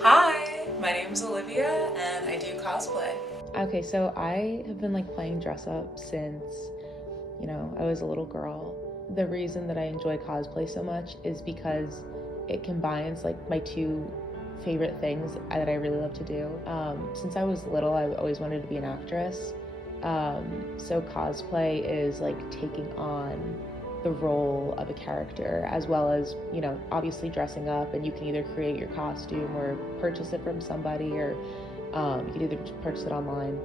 Hi, my name is Olivia and I do cosplay. Okay, so I have been like playing dress up since, I was a little girl. The reason that I enjoy cosplay so much is because it combines like my two favorite things that I really love to do. Since I was little, I always wanted to be an actress. So cosplay is like taking on the role of a character as well as, obviously dressing up, and you can either create your costume or purchase it from somebody, or you can either purchase it online.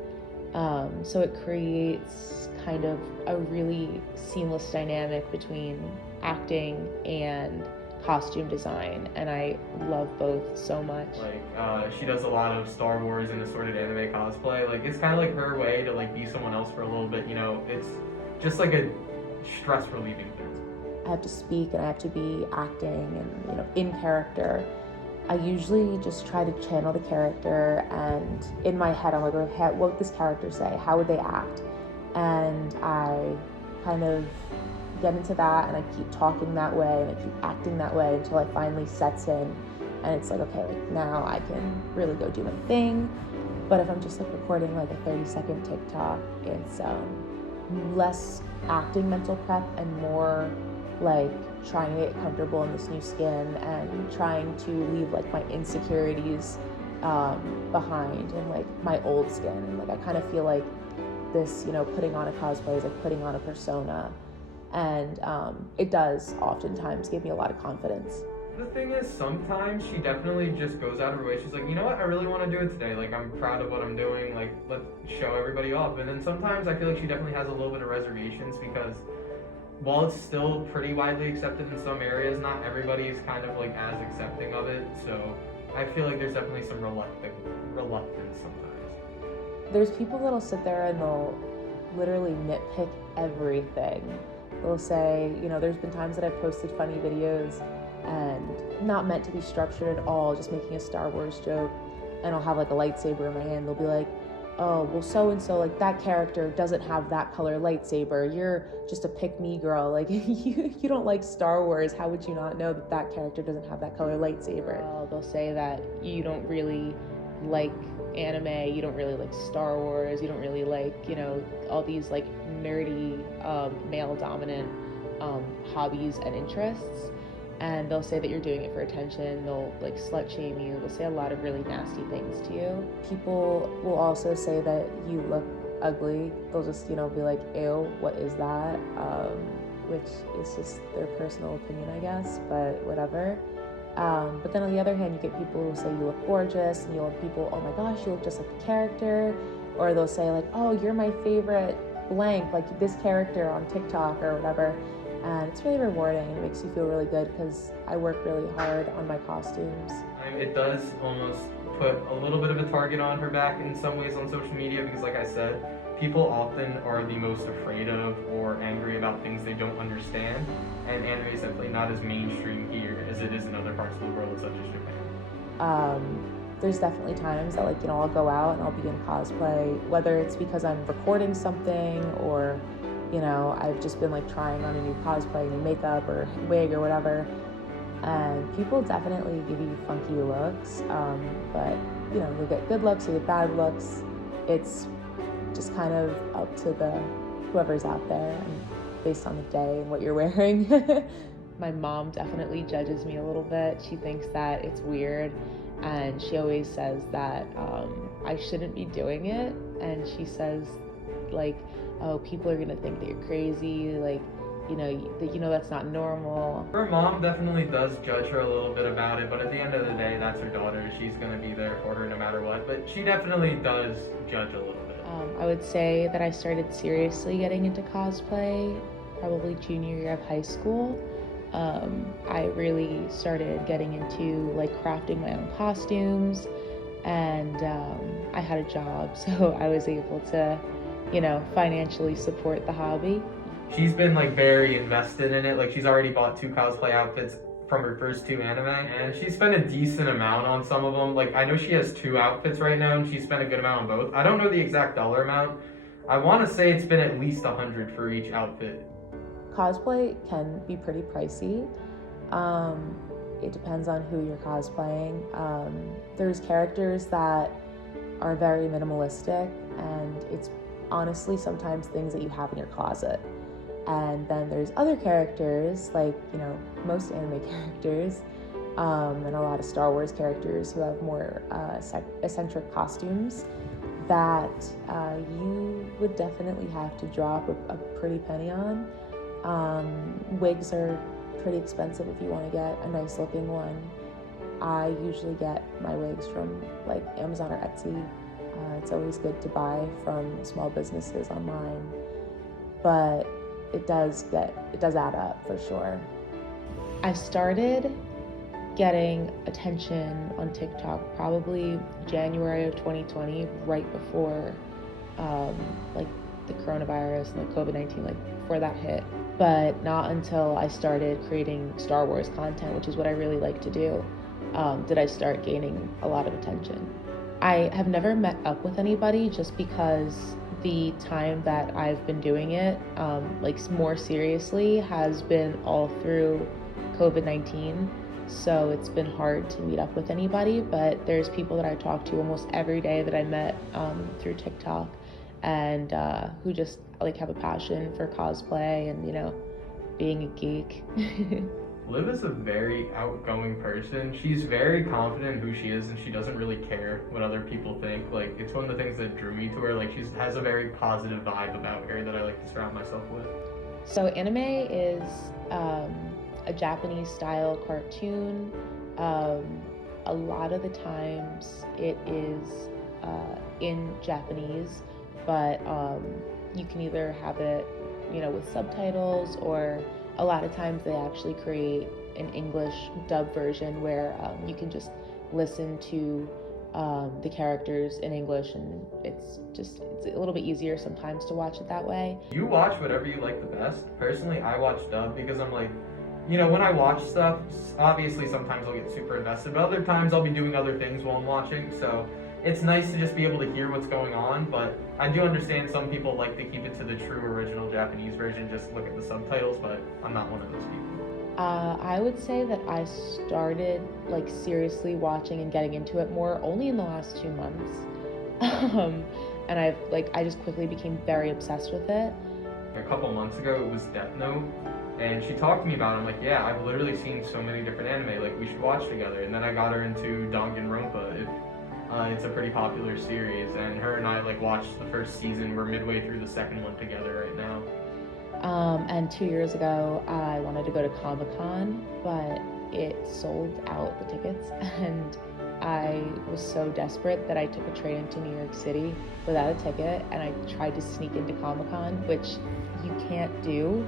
So it creates kind of a really seamless dynamic between acting and costume design, and I love both so much. She does a lot of Star Wars and assorted anime cosplay. Like, it's kind of like her way to like be someone else for a little bit. It's just like a stress relieving thing. I have to speak and I have to be acting and, in character. I usually just try to channel the character, and in my head I'm like, okay, what would this character say? How would they act? And I kind of get into that, and I keep talking that way and I keep acting that way until it finally sets in, and it's like, okay, like now I can really go do my thing. But if I'm just like recording like a 30-second TikTok, it's less acting mental prep and more like trying to get comfortable in this new skin and trying to leave like my insecurities behind and like my old skin. And like I kind of feel like this, putting on a cosplay is like putting on a persona, and it does oftentimes give me a lot of confidence. The thing is, sometimes she definitely just goes out of her way. She's like, you know what, I really want to do it today. Like, I'm proud of what I'm doing. Like, let's show everybody off. And then sometimes I feel like she definitely has a little bit of reservations because while it's still pretty widely accepted in some areas, not everybody is kind of like as accepting of it. So I feel like there's definitely some reluctance sometimes. There's people that'll sit there and they'll literally nitpick everything. They'll say, there's been times that I've posted funny videos and not meant to be structured at all, just making a Star Wars joke, and I'll have like a lightsaber in my hand. They'll be like, oh, well, so and so, like, that character doesn't have that color lightsaber. You're just a pick-me girl. Like, you don't like Star Wars. How would you not know that that character doesn't have that color lightsaber? They'll say that you don't really like anime, you don't really like Star Wars, you don't really like, all these like nerdy, male-dominant hobbies and interests. And they'll say that you're doing it for attention. They'll like slut shame you. They'll say a lot of really nasty things to you. People will also say that you look ugly. They'll just, be like, ew, what is that? Which is just their personal opinion, I guess, but whatever. But then on the other hand, you get people who say you look gorgeous, and you'll have people, oh my gosh, you look just like the character. Or they'll say like, oh, you're my favorite blank, like this character on TikTok or whatever. And it's really rewarding. It makes you feel really good because I work really hard on my costumes. It does almost put a little bit of a target on her back in some ways on social media because, like I said, people often are the most afraid of or angry about things they don't understand. And anime is definitely not as mainstream here as it is in other parts of the world, such as Japan. There's definitely times that I'll go out and I'll be in cosplay, whether it's because I'm recording something or I've just been like trying on a new cosplay, new makeup or wig or whatever, and people definitely give you funky looks, but you'll get good looks, you get bad looks. It's just kind of up to whoever's out there and based on the day and what you're wearing. My mom definitely judges me a little bit. She thinks that it's weird, and she always says that I shouldn't be doing it, and she says like, oh, people are gonna think that you're crazy, like, that's not normal. Her mom definitely does judge her a little bit about it, but at the end of the day, that's her daughter. She's gonna be there for her no matter what, but she definitely does judge a little bit. I would say that I started seriously getting into cosplay probably junior year of high school. I really started getting into like crafting my own costumes, and I had a job, so I was able to financially support the hobby. She's been like very invested in it. Like, she's already bought 2 cosplay outfits from her first 2 anime, and she spent a decent amount on some of them. Like, I know she has 2 outfits right now, and she spent a good amount on both. I don't know the exact dollar amount. I want to say it's been at least $100 for each outfit. Cosplay can be pretty pricey. it depends on who you're cosplaying. There's characters that are very minimalistic, and it's honestly sometimes things that you have in your closet. And then there's other characters, like, most anime characters, and a lot of Star Wars characters who have more eccentric costumes that you would definitely have to drop a pretty penny on. Wigs are pretty expensive if you want to get a nice looking one. I usually get my wigs from like Amazon or Etsy. It's always good to buy from small businesses online, but it does add up for sure. I started getting attention on TikTok probably January of 2020, right before like the coronavirus and the COVID-19, like before that hit. But not until I started creating Star Wars content, which is what I really like to do, did I start gaining a lot of attention. I have never met up with anybody just because the time that I've been doing it, like more seriously, has been all through COVID-19. So it's been hard to meet up with anybody, but there's people that I talk to almost every day that I met through TikTok, and who just like have a passion for cosplay and being a geek. Liv is a very outgoing person. She's very confident in who she is, and she doesn't really care what other people think. Like, it's one of the things that drew me to her. Like, she has a very positive vibe about her that I like to surround myself with. So anime is a Japanese style cartoon. A lot of the times it is in Japanese, but you can either have it with subtitles, or a lot of times they actually create an English dub version where you can just listen to the characters in English, and it's a little bit easier sometimes to watch it that way. You watch whatever you like the best. Personally, I watch dub because I'm like, when I watch stuff, obviously sometimes I'll get super invested, but other times I'll be doing other things while I'm watching, so it's nice to just be able to hear what's going on. But I do understand some people like to keep it to the true original Japanese version, just look at the subtitles, but I'm not one of those people. I would say that I started like seriously watching and getting into it more only in the last 2 months. And I just quickly became very obsessed with it. A couple months ago, it was Death Note, and she talked to me about it. I'm like, yeah, I've literally seen so many different anime, like we should watch together. And then I got her into Danganronpa. It's a pretty popular series, and her and I like watched the first season. We're midway through the second one together right now. And 2 years ago, I wanted to go to Comic-Con, but it sold out the tickets, and I was so desperate that I took a train into New York City without a ticket, and I tried to sneak into Comic-Con, which you can't do.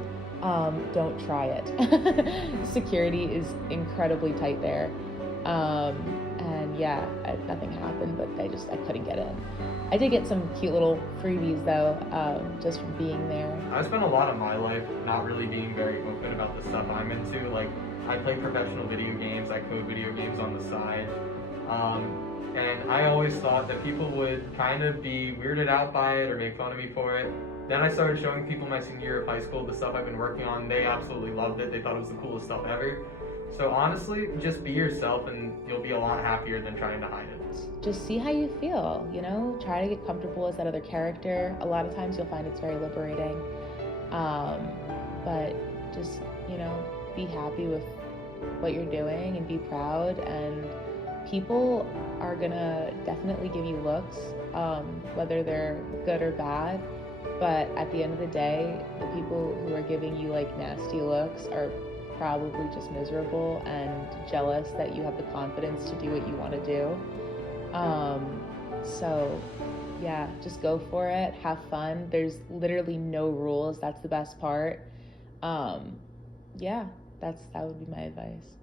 Don't try it. Security is incredibly tight there. And yeah, nothing happened, but I couldn't get in. I did get some cute little freebies though, just from being there. I spent a lot of my life not really being very open about the stuff I'm into. Like, I play professional video games, I code video games on the side. And I always thought that people would kind of be weirded out by it or make fun of me for it. Then I started showing people my senior year of high school the stuff I've been working on. They absolutely loved it. They thought it was the coolest stuff ever. So honestly, just be yourself and you'll be a lot happier than trying to hide it. Just see how you feel, try to get comfortable as that other character. A lot of times you'll find it's very liberating. But just, be happy with what you're doing and be proud, and people are gonna definitely give you looks, whether they're good or bad. But at the end of the day, the people who are giving you like nasty looks are probably just miserable and jealous that you have the confidence to do what you want to do. So yeah, just go for it, have fun. There's literally no rules. That's the best part. Yeah, that would be my advice.